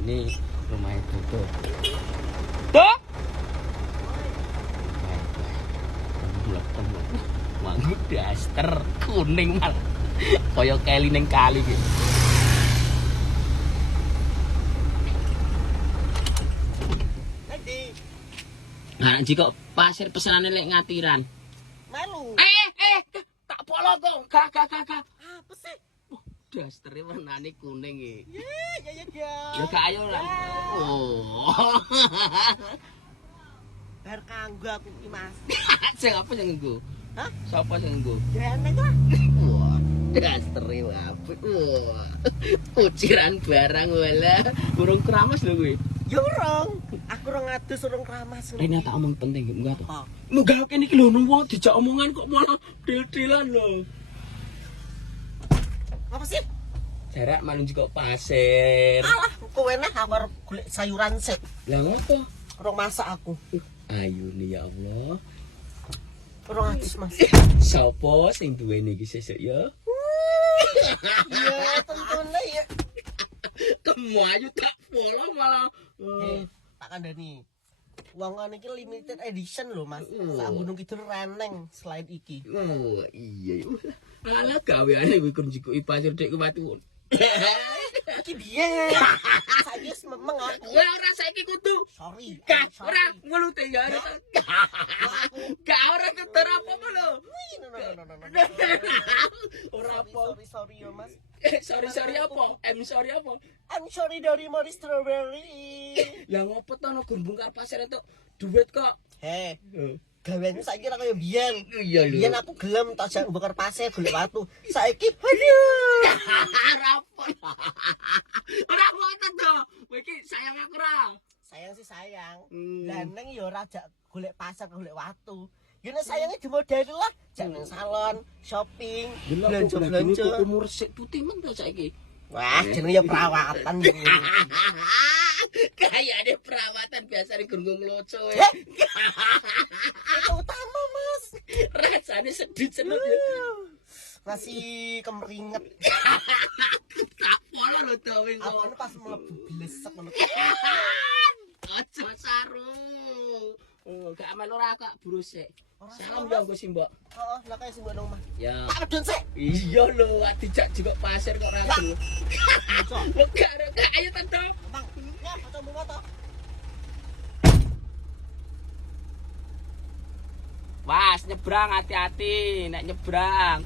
Ini rumah itu tuh. Tuh. Manggu daster kuning mal. Kaya keli ning kali iki. Nah, jika pasir pesenane lek ngatiran. Melu. Tak polo kok. Gak. Apa sih? Dastere warnane kuning iki. Ya. Ya gak ayo lah. Oh. Bar kanggo aku ki, Mas. Sing apa sing nggo? Hah? Sapa sing nggo? Jane to. Wah, dastere apik. Wah. Kuciran barang wala. Burung keramas lho kuwi. Ya urung. Aku urung ngadus urung keramas. Rene tak omong penting enggak to. Apa? Munggah kene iki lho wong dijak omongan kok malah dil-dilan lho. Apa sih? Jarak malu jiko pasir. Alah, kowe neh aku arep golek sayuran sik. Lah ngopo? Urung masak aku. Ayo nih ya Allah. Urung ngadus, Mas. Sopo sing duweni iki sesuk ya? Iya, tentunya ya. Kamu aja tak follow malah. Tak kandhani. Wong ngene iki limited edition lho, Mas. Sak Gunung Kidul reneng selain iki. Oh iya. Alah gaweane kuwi kon jikoki pasir dek watu. Iki biyen. Saiki wis memeng aku. Wah ora saiki kudu. Sorry. Gak ora ngelute ya. Gak ora keter apa lho. No. Ora apa. Sorry yo, Mas. Sorry apa? Sorry apa? I'm sorry dari Mori Strawberry. Lah ngopo to no gun bongkar pasir entuk duit kok. Gaweanku saiki ora kaya biyen. Iya lho. Biyen aku gelem tak jak bongkar pasir golek watu. Saiki aduh. Rapon. Ora ngono to. Kowe iki sayang aku ora. Sayang sih sayang. Lah neng ya ora jak golek pasir golek watu. Ya nek sayange dimodali lah, jak nang salon, shopping, belanja-belanja. Kok umur sik putih men to saiki. Wah, jenenge ya perawatan. Kayane perawatan biasa gur ngloco. Itu utama, Mas. Rasane sedit-sedut ya. Masih kemeringet. Tak pola lho to wing kok. Apane pas mlebu blesek ngono. Aja saru. Oh, gak melu ora kok burus sik. Salam ya engko Simbok. Heeh, lah kaya sing mbok nang omah. Ya. Tak medun sik. Iya lho, dijak jiko pasir kok ra gelem. Gak ayo tante. Bang, ya foto bunga to. Was nyebrang hati-hati nek nyebrang.